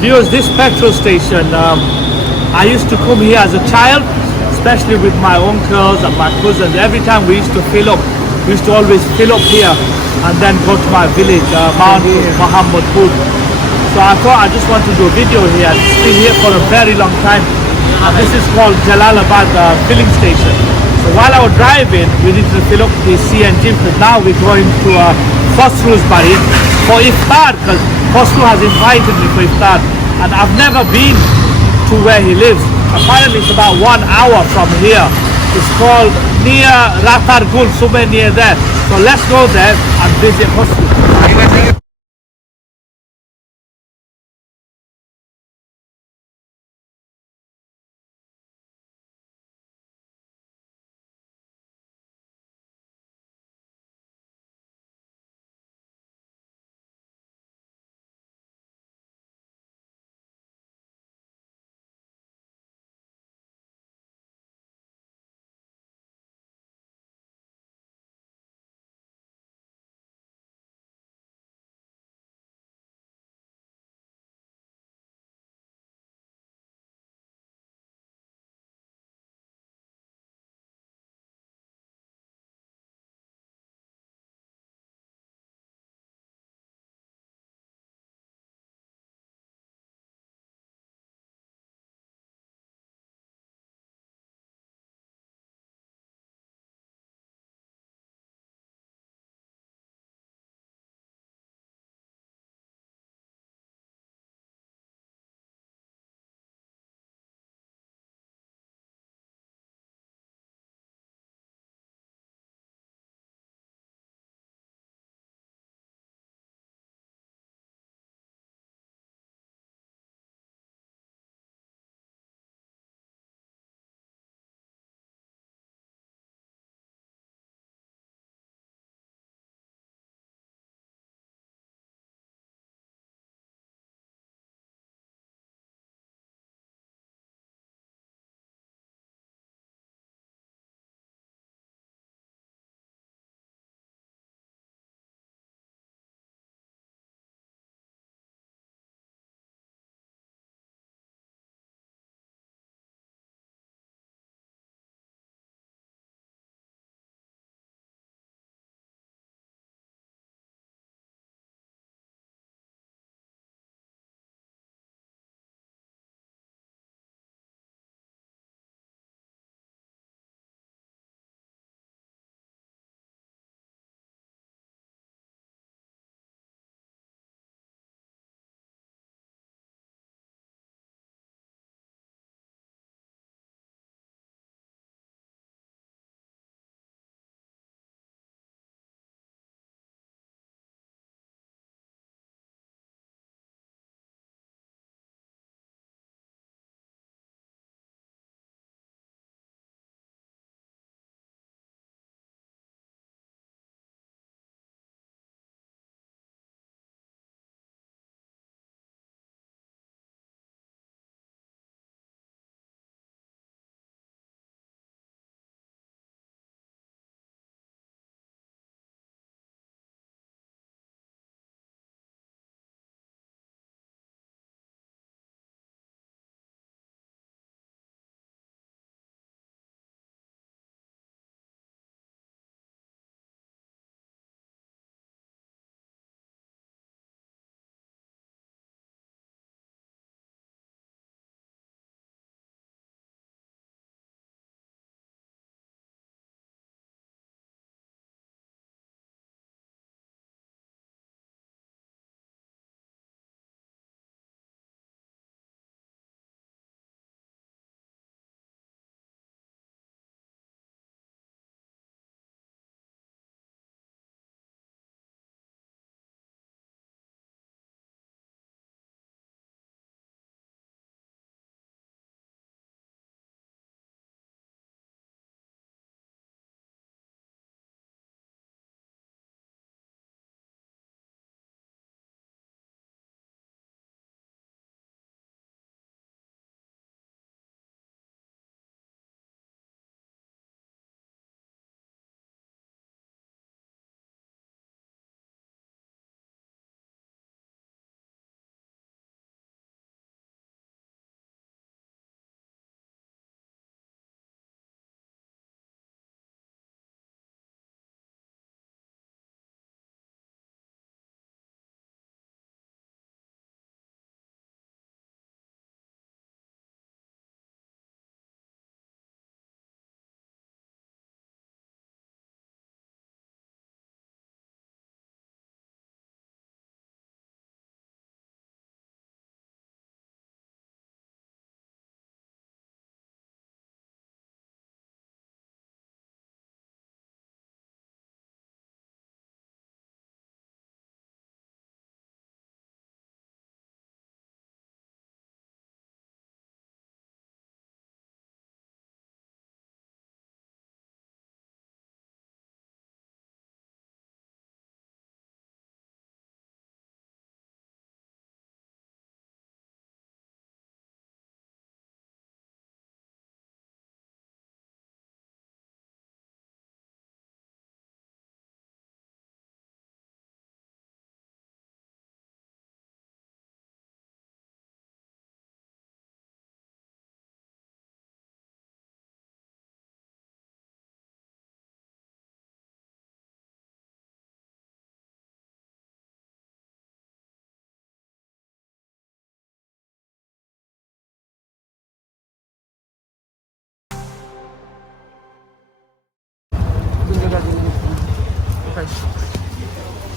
Viewers, this petrol station, I used to come here as a child, especially with my uncles and my cousins. Every time we used to fill up, we used to always fill up here and then go to my village, Mount Muhammadpur. So I thought I just want to do a video here. It's been here for a very long time. And this is called Jalalabad filling station. So while I was driving, we needed to fill up the CNG because now we're going to Khosrow's Bari for iftar, because Khosrow has invited me for iftar and I've never been to where he lives. Apparently it's about 1 hour from here. It's called near Ratargul, somewhere near there. So let's go there and visit Khosrow.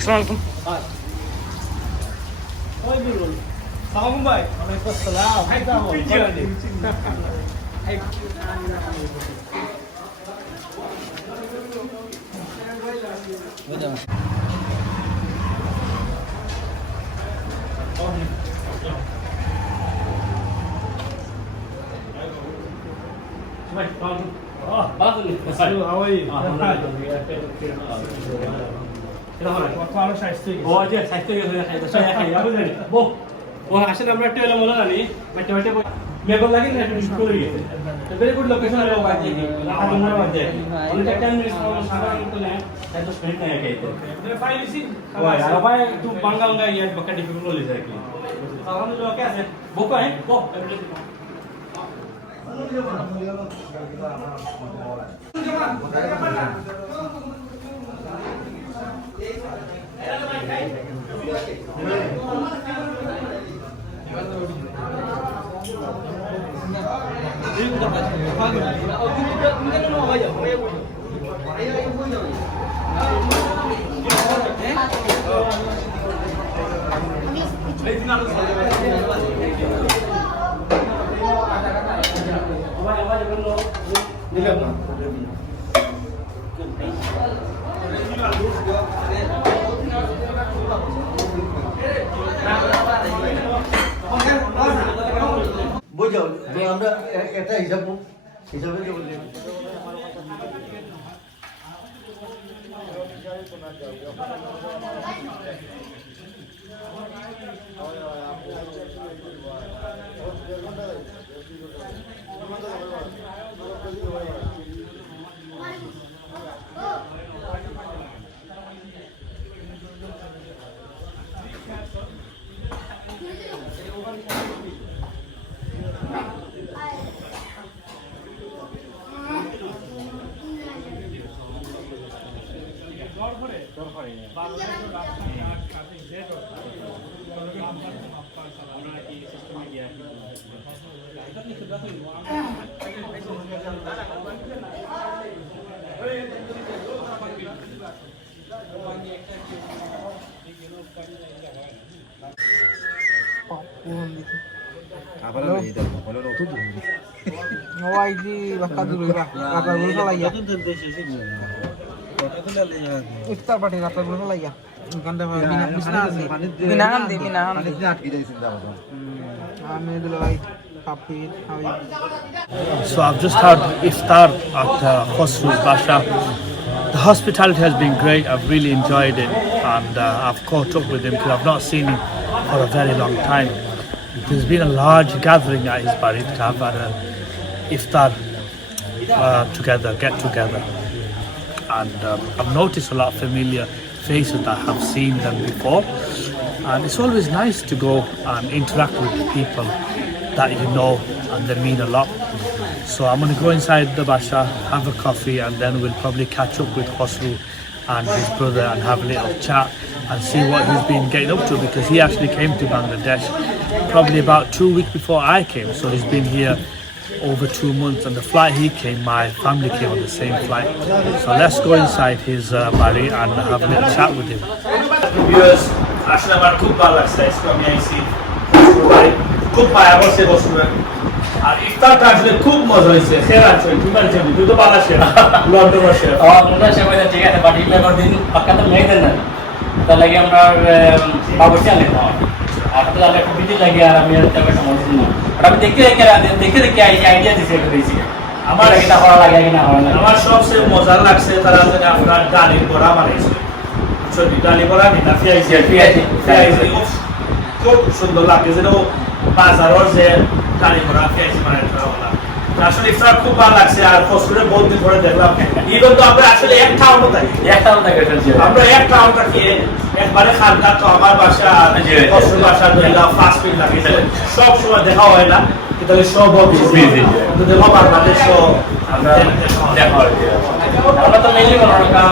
আসসালামু আলাইকুম। Salaam bhai. Walaikum salam. Hai kamu. How are you? ভালো স্বাস্থ্য ও যে স্বাস্থ্য ও আসলে আমরা একটা মনে জানি বাচ্চা বাচ্চা মেবল লাগি না একটু করে গেছে ভেরি গুড লোকেশন আর বাজে কি আর মনে বাজে অনেক টাইম মিস সাধারণ তো না এত স্পেন্ড নাই আইতে ফাইল ইসি আর ভাই একটু বাঙ্গাল গা ইয়ার বকা ডিফিকাল্ট হয়ে যায় কি সাধারণ লোক আছে বকা হ্যাঁ বো বুঝাও যে আমরা এটা হিসাবে বলি ইফতার পার্টি রাতের বেলা লাইয়া গান্ডা বিনা হান্দি আমি দিল ভাই কাপি So I've just had iftar at Khosrow's Basha. The hospitality has been great. I've really enjoyed it, and I've caught up with him because I've not seen him for a very long time. There's been a large gathering at his barit to have an iftar together, get together, and I've noticed a lot of familiar faces that I have seen them before, and it's always nice to go and interact with people that you know and they mean a lot. So I'm going to go inside the Basha, have a coffee, and then we'll probably catch up with Khosrow and his brother and have a little chat and see what he's been getting up to, because he actually came to Bangladesh probably about 2 weeks before I came. So he's been here over 2 months, and the flight he came, my family came on the same flight. So let's go inside his bari and have a little chat with him. Viewers, আসলে আমার খুব ভালো লাগছে আজকে আমি আইছি খুব ভালো বসে বসবে আর ইফতারটা আসলে খুব মজা হয়েছে খেয়ে আছে তুমি আর তুমি তুই তো ভালো আছে লন্ডন বসে আমরা সবাই ঠিক আছে বাট ইলে করে দিন পাক্কা তো মেয়ে দেন না তার লাগে আমরা বাবুর্চি আনলে না আপনাদের আগে একটু বিধি লাগে আর আমি আর তেমন সমস্যা না আর আমি দেখে আইডিয়া দিছি একটু দিছি আমার এটা ভালো লাগে কিনা ভালো লাগে আমার সবচেয়ে মজা লাগছে তারা যেন আপনার ডালির বড়া বানাইছে সত্যি ডালি বড়া নিতা ফিয়াইছে খুব সুন্দর লাগে যেন বাজারের যে ডালি বড়া ফিয়াইছে বানাইছে আসলে ইফতার খুব ভালো লাগছে আর খসরুরে বহুত দিন পরে দেখলাম ইভেন তো আমরা আসলে এক টাউন থাকি আমরা এক টাউন থাকি একবারে খানকা তো আমার বাসা খসরুর বাসা ধরলাম 5 মিনিট লাগে সব সময় দেখা হয় না কিন্তু সব বিজি কিন্তু দেখো বাংলাদেশ আমরা দেখা হয় আমরা তো মেইনলি করোনা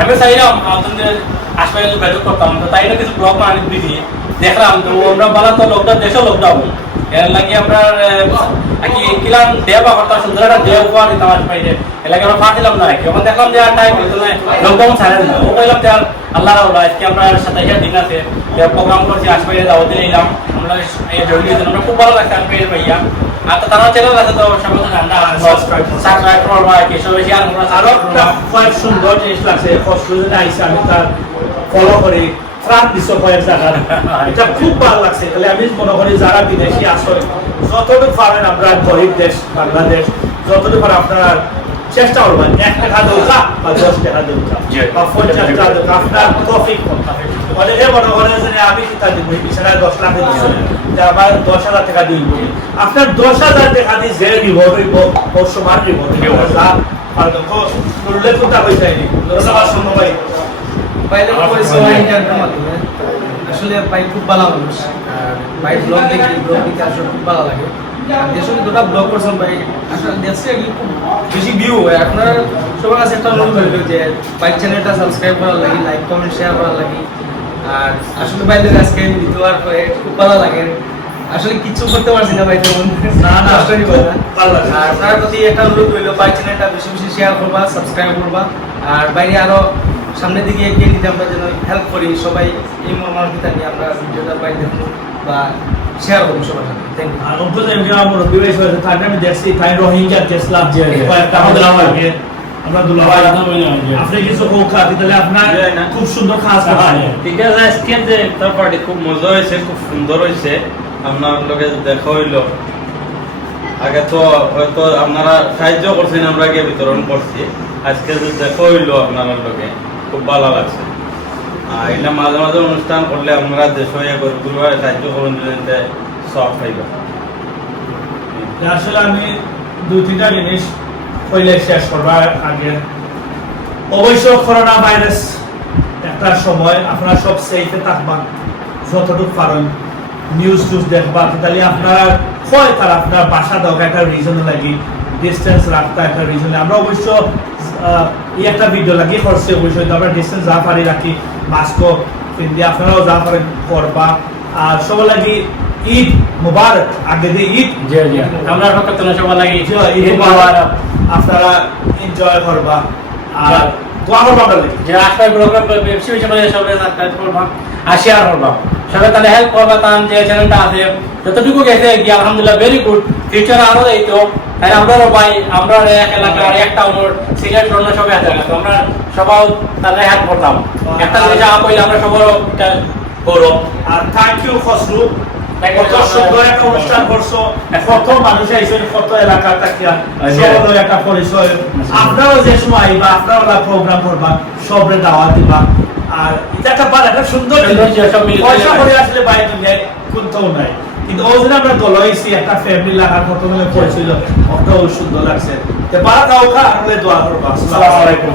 আমি চাইলাম আপনাদের আশপাশে বেদক করতাম তো তাই না কিছু ব্লগ বানিয়ে দিদি দেখলাম তো আমরা বালা তো লকডাউন দেশে লকডাউন এর লাগে আমরা কি কিলাম দেবা করতে সুন্দর একটা দেব উপহার দিতাম আশপাশে এর লাগে আমরা পাঠিলাম না এখন দেখলাম যে আর টাইম হতো না লকডাউন ছাড়েন না ও কইলাম যে আল্লাহ রাব্বুল আজকে আমরা 27 দিন আছে প্রোগ্রাম করছি আশপাশে দাওয়াত দিলাম আমরা এই জড়িয়ে দিলাম আমরা খুব ভালো লাগছে আর পেয়ে ভাইয়া আর তো তারা চ্যানেল আছে তো সবাই জানা সাবস্ক্রাইব করবা কি সবাই শেয়ার করবা আরো একটা কয়েক সুন্দর জিনিস লাগছে ফসলুজনে আইসা আমি তার ফলো করি ফ্রান্স বিশ্ব কয়েক জায়গা এটা খুব ভালো লাগছে তাহলে আমি মনে করি যারা বিদেশি আসলে যতটুকু পারেন আমরা গরিব দেশ বাংলাদেশ যতটুকু পারেন আপনারা চেষ্টা করবেন 1 টাকা দৌকা বা 10 টাকা দৌকা বা 50 টাকা দৌকা আপনার টপিক অনেকে মনে করেন যে আমি কিতা দিব বিছানায় 10 লাখ দিচ্ছি যে আমার 10,000 টাকা দিব আপনার 10,000 টাকা দিয়ে যে রিওয়ার্ড হইব পরশুমার রিওয়ার্ড যা পারতো করলে তো তা হয়ে যায়নি ধন্যবাদ সম্ভব ভাই বাইরে পরিচয় ইন্টারনেটের মাধ্যমে আসলে ভাই খুব ভালো মানুষ আর ভাই ব্লগ দেখতে আসলে খুব ভালো লাগে দেশে দুটা ব্লগ করছেন ভাই আসলে দেশে খুব বেশি ভিউ হয় আপনার সবার কাছে একটা অনুরোধ রইল যে ভাই চ্যানেলটা সাবস্ক্রাইব করার লাগে লাইক কমেন্ট শেয়ার করার লাগে আর আসলে ভাইদের আজকে ভিডিও দেওয়ার পরে খুব ভালো লাগে আসলে কিছু করতে পারছি না ভাই তেমন না, ভালো লাগে। আর তার প্রতি একটা অনুরোধ রইল ভাই চ্যানেলটা বেশি বেশি শেয়ার করবা সাবস্ক্রাইব করবা আর বাইরে আরো সামনের দিকে এগিয়ে নিতে আমরা যেন হেল্প করি সবাই এই মানসিকতা নিয়ে আমরা ভিডিওটা পাই দেখুন বা শেয়ার করুন সবার সাথে থ্যাংক ইউ আর অন্তত এমনি আমার বিবেশ হয়েছে তাকে আমি দেখছি তাই রোহিঙ্গা গেছিলাম যে কয়েকটা আমাদের আমাকে আমরা দুলাভাই আপনি কিছু হোক খাতি তাহলে আপনার খুব সুন্দর খাস ঠিক আছে আজকে যে ইফতার পার্টি খুব মজা হয়েছে খুব সুন্দর হয়েছে আপনার লোকে দেখা হইলো আগে তো হয়তো আপনারা সাহায্য করছেন আমরা গিয়ে বিতরণ করছি আজকে যে দেখা হইলো আপনার লোকে খুব ভালো লাগছে আর এটা মাঝে মাঝে অনুষ্ঠান করলে আপনারা দেশ হয়ে গরিবগুলো সাহায্য করুন দিলে সব পাইবা আসলে আমি 2-3টা জিনিস কইলে শেষ করবার আগে অবশ্য করোনা ভাইরাস একটা সময় আপনারা সব সেফে থাকবেন যতটুকু পারেন নিউজ দেখবা তাহলে আপনারা হয় তার আপনার বাসা দরকার একটা রিজন লাগি ডিস্টেন্স রাখতে একটা রিজন আমরা অবশ্য এই একটা ভিডিও লাগিয়ে করছি অবশ্যই তো আমরা ডিস্টেন্স যা পারি রাখি মাস্ক পিন্দি আপনারাও যা পারেন করবা আর সব লাগি ঈদ মুবারক আগে দিয়ে ঈদ আমরা পক্ষ থেকে সবাই লাগি ঈদ মুবারক আপনারা এনজয় করবা আর দোয়া করবা যে আজকের প্রোগ্রাম বেশি বেশি করে সবাই সাবস্ক্রাইব করবা আর শেয়ার করবা সবাই তাহলে হেল্প করবা তার যে চ্যানেলটা আছে যতটুকু গেছে গিয়ে আলহামদুলিল্লাহ ভেরি গুড ফিউচার আরো এইতো তাই আমরাও ভাই আমরা এক এলাকার একটা অনুর সিনিয়র জন্য সবাই আছে আমরা সবাই তাহলে হেল্প করতাম একটা জিনিস কইলে আমরা সবারও করো আর থ্যাংক ইউ খসরু কত সুন্দর একটা অনুষ্ঠান করছো কত মানুষ আইসেন কত এলাকা থাকিয়া সবার একটা পরিচয় আপনারাও যে সময় আইবা আপনারাও প্রোগ্রাম করবা সবরে দাওয়াত দিবা আর এটা একটা ভালো একটা সুন্দর পয়সা করে আসলে বাইরে দুনিয়ায় কোনটাও নাই কিন্তু ওই দিন আমরা দল হয়েছি একটা ফ্যামিলি লাগার মতো মিলে পড়েছিল ওটাও সুন্দর লাগছে তো বারা দাও খা আসলে দোয়া করবা আসসালামু আলাইকুম